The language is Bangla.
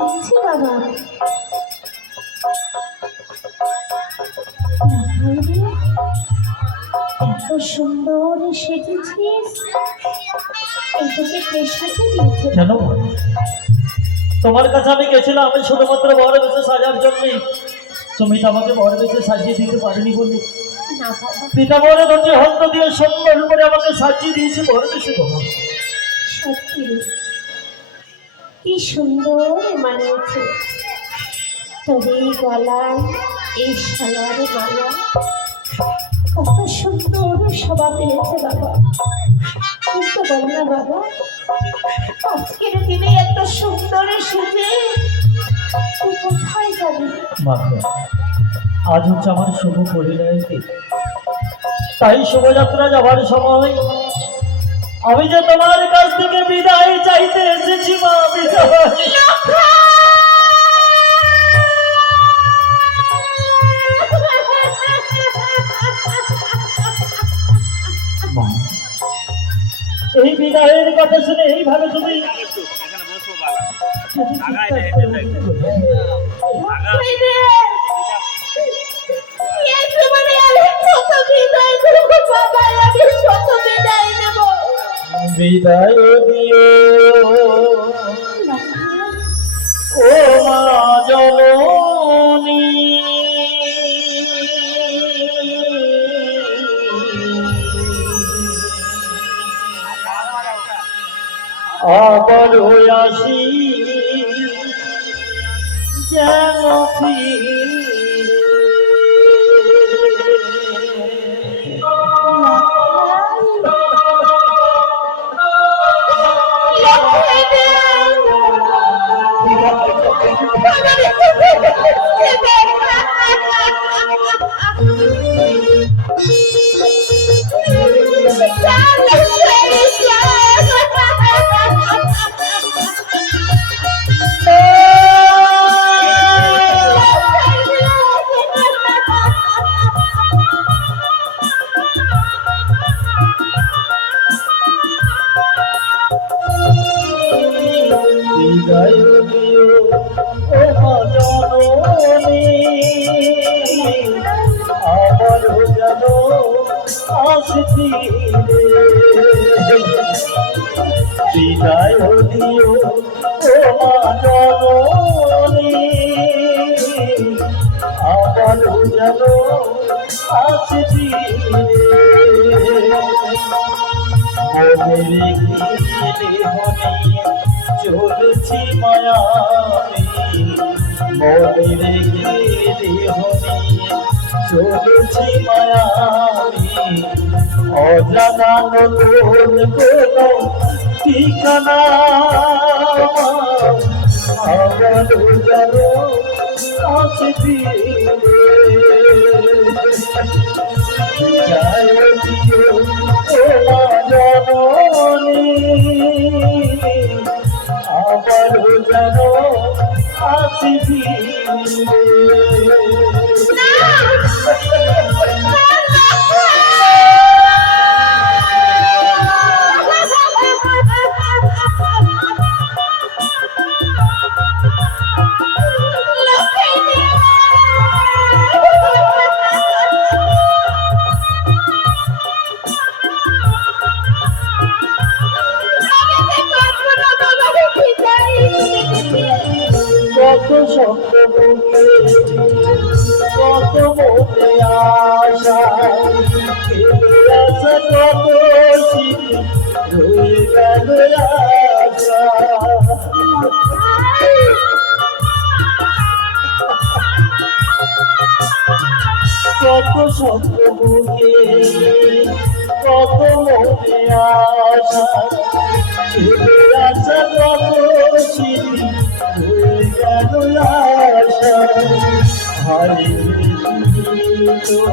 শুনছি বাবা। এত সুন্দর সেজেছিস, এটাকে কে সাজিয়ে দিয়েছে? কেন তোমার কাছে আমি গেছিলাম আমি শুধুমাত্র বড় বেশে সাজার জন্যই, তুমি তো আমাকে বড় বেশে সাজিয়ে দিতে পারিনি বলে না বাবা, পিতা বড় ধরছে হস্ত দিয়ে সুন্দর করে আমাকে সাজিয়ে দিয়েছে বড় বেশে। বাবা সত্যি কি সুন্দর মানিয়েছে তোর এই গলায়, এই সালোয়ারে গলা, কত সুন্দর শোভা পেয়েছে বাবা। কিন্তু বল না বাবা, আজকের দিনে এত সুন্দর সেজে তুই কোথায় যাবি? বাবা আজ হচ্ছে আমার শুভ পরিণয় দিন, তাই শুভযাত্রা যাবার সময় আমি যে তোমার কাছ থেকে বিদায় চাইতে এসেছি মা। বিদায় মা, এই বিদায়ের কথা শুনে এইভাবে তুমি বিদায় দিও ও মা জননী, আবার আসি যেন বিদায় দিও ও মা জননী, আবার যেন আসছি বিদায় দিও ও মা জননী, আবার যেন আসছি চলেছি মায়ামি, মনের গিরি হনি চলেছি মায়ামি, অজানা নতুন কোনো ঠিকানা আমার যেন আসছি জয় দিও ও মা জননী, আবার যেন আসছি কত শব্দ বুকে কত মনে আশা, ফেলে আসা কত স্মৃতি রয়ে গেল আশা, কত শব্দ বুকে কত মনে আশা, ফেলে আসা কত স্মৃতি রয়ে গেল আশা, হারিয়ে